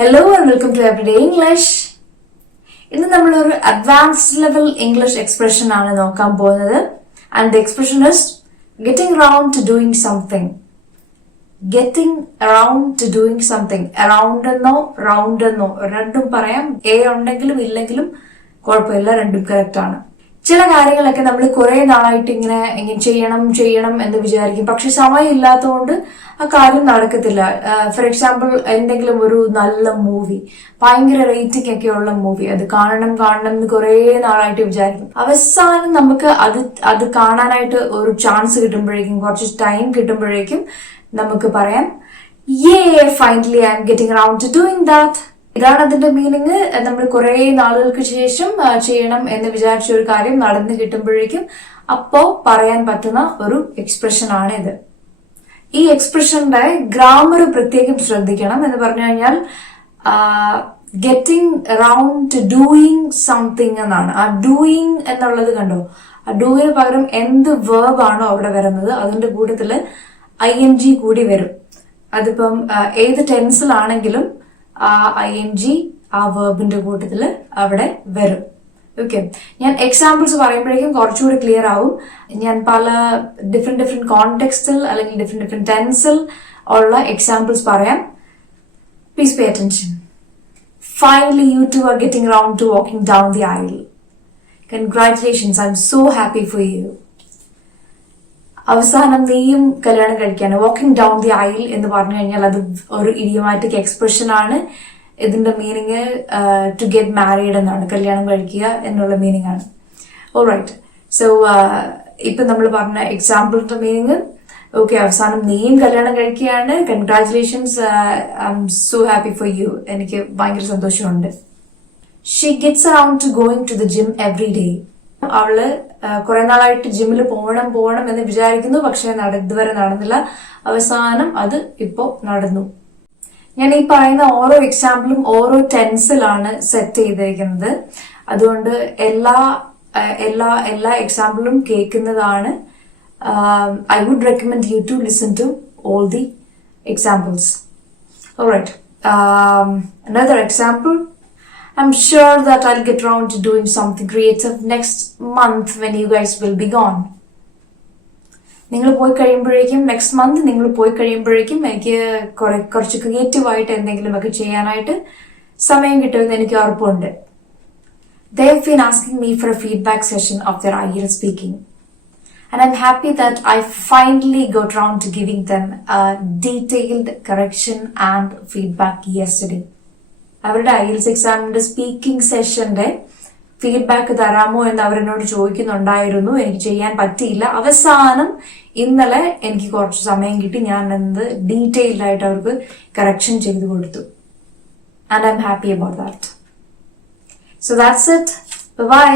Hello and welcome to Everyday English. ഇന്ന് നമ്മളൊരു advanced level English expression ആണ് നോക്കാൻ പോകുന്നത്. And the expression is getting around to doing something. Getting around to doing something. Around എന്നോ round എന്നോ രണ്ടും പറയാം. A ഉണ്ടെങ്കിലും ഇല്ലെങ്കിലും കുഴപ്പമില്ല, രണ്ടും കറക്റ്റ് ആണ്. ചില കാര്യങ്ങളൊക്കെ നമ്മൾ കുറെ നാളായിട്ട് ഇങ്ങനെ ചെയ്യണം എന്ന് വിചാരിക്കും. പക്ഷെ സമയം ഇല്ലാത്തതുകൊണ്ട് ആ കാര്യം നടക്കത്തില്ല. ഫോർ എക്സാമ്പിൾ, എന്തെങ്കിലും ഒരു നല്ല മൂവി, ഭയങ്കര റേറ്റിംഗ് ഒക്കെ ഉള്ള മൂവി, അത് കാണണം എന്ന് കുറെ നാളായിട്ട് വിചാരിക്കും. അവസാനം നമുക്ക് അത് കാണാനായിട്ട് ഒരു ചാൻസ് കിട്ടുമ്പോഴേക്കും, കുറച്ച് ടൈം കിട്ടുമ്പോഴേക്കും നമുക്ക് പറയാം, finally I am getting around to doing that. ഇതാണ് അതിന്റെ മീനിങ്. നമ്മൾ കുറെ നാളുകൾക്ക് ശേഷം ചെയ്യണം എന്ന് വിചാരിച്ച ഒരു കാര്യം നടന്നു കിട്ടുമ്പോഴേക്കും അപ്പോ പറയാൻ പറ്റുന്ന ഒരു എക്സ്പ്രഷൻ ആണ് ഇത്. ഈ എക്സ്പ്രഷന്റെ ഗ്രാമർ പ്രത്യേകം ശ്രദ്ധിക്കണം. എന്ന് പറഞ്ഞു കഴിഞ്ഞാൽ getting around to doing something എന്നാണ്. ആ ഡൂയിങ് എന്നുള്ളത് കണ്ടോ, ആ ഡൂയിന് പകരം എന്ത് വേർബ് ആണോ അവിടെ വരുന്നത് അതിന്റെ കൂട്ടത്തില് ING കൂടി വരും. അതിപ്പം ഏത് ടെൻസിലാണെങ്കിലും ആ ING ആ വേർബിന്റെ കൂട്ടത്തില് അവിടെ വരും. ഓക്കെ, ഞാൻ എക്സാമ്പിൾസ് പറയുമ്പോഴേക്കും കുറച്ചുകൂടി ക്ലിയർ ആവും. ഞാൻ പല ഡിഫറെന്റ് കോണ്ടെക്സ്റ്റിൽ അല്ലെങ്കിൽ ഡിഫറെന്റ് ടെൻസിൽ ഉള്ള എക്സാമ്പിൾസ് പറയാം. Please pay attention. Finally, you two are getting around to walking down the aisle. Congratulations, I'm so happy for you. അവസാനം നീയും കല്യാണം കഴിക്കാണ്. വാക്കിംഗ് ഡൗൺ ദി ഐൽ എന്ന് പറഞ്ഞു കഴിഞ്ഞാൽ അത് ഒരു ഇഡിയോമാറ്റിക് എക്സ്പ്രഷൻ ആണ്. ഇതിന്റെ മീനിങ് ടു ഗെറ്റ് മാരീഡ് എന്നാണ്, കല്യാണം കഴിക്കുക എന്നുള്ള മീനിങ് ആണ്. ഓൾറൈറ്റ്, സോ ഇപ്പൊ നമ്മൾ പറഞ്ഞ എക്സാമ്പിളിന്റെ മീനിങ്, ഓക്കെ, അവസാനം നീയും കല്യാണം കഴിക്കുകയാണ്. Congratulations, I am so happy for you. എനിക്ക് ഭയങ്കര സന്തോഷമുണ്ട്. She gets around to going to the gym every day. അവള് കുറെ നാളായിട്ട് ജിമ്മിൽ പോകണം എന്ന് വിചാരിക്കുന്നു, പക്ഷെ ഇതുവരെ നടന്നില്ല. അവസാനം അത് ഇപ്പോ നടന്നു. ഞാൻ ഈ പറയുന്ന ഓരോ എക്സാമ്പിളും ഓരോ ടെൻസിലാണ് സെറ്റ് ചെയ്തിരിക്കുന്നത്. അതുകൊണ്ട് എല്ലാ എക്സാമ്പിളും കേൾക്കുന്നതാണ്. I would recommend you to listen to all the examples. Alright, another example. I'm sure that I'll get around to doing something creative next month when you guys will be gone. നിങ്ങൾ പോയി കഴിയുമ്പോഴേക്കും, next month നിങ്ങൾ പോയി കഴിയുമ്പോഴേക്കും എനിക്ക് കുറച്ച് ക്രിയേറ്റീവായിട്ട് എന്തെങ്കിലുമൊക്കെ ചെയ്യാനായിട്ട് സമയം കിട്ടുമെന്ന് എനിക്ക് ഉറപ്പുണ്ട്. They have been asking me for a feedback session of their IELTS speaking. And I'm happy that I finally got around to giving them a detailed correction and feedback yesterday. അവരുടെ IELTS എക്സാമിന്റെ speaking സെഷന്റെ feedback തരാമോ എന്ന് അവരെന്നോട് ചോദിക്കുന്നുണ്ടായിരുന്നു. എനിക്ക് ചെയ്യാൻ പറ്റിയില്ല. അവസാനം ഇന്നലെ എനിക്ക് കുറച്ച് സമയം കിട്ടി. ഞാൻ എന്ത് ഡീറ്റെയിൽഡ് ആയിട്ട് അവർക്ക് കറക്ഷൻ ചെയ്തു കൊടുത്തു. And I am happy about that. So that's it. By.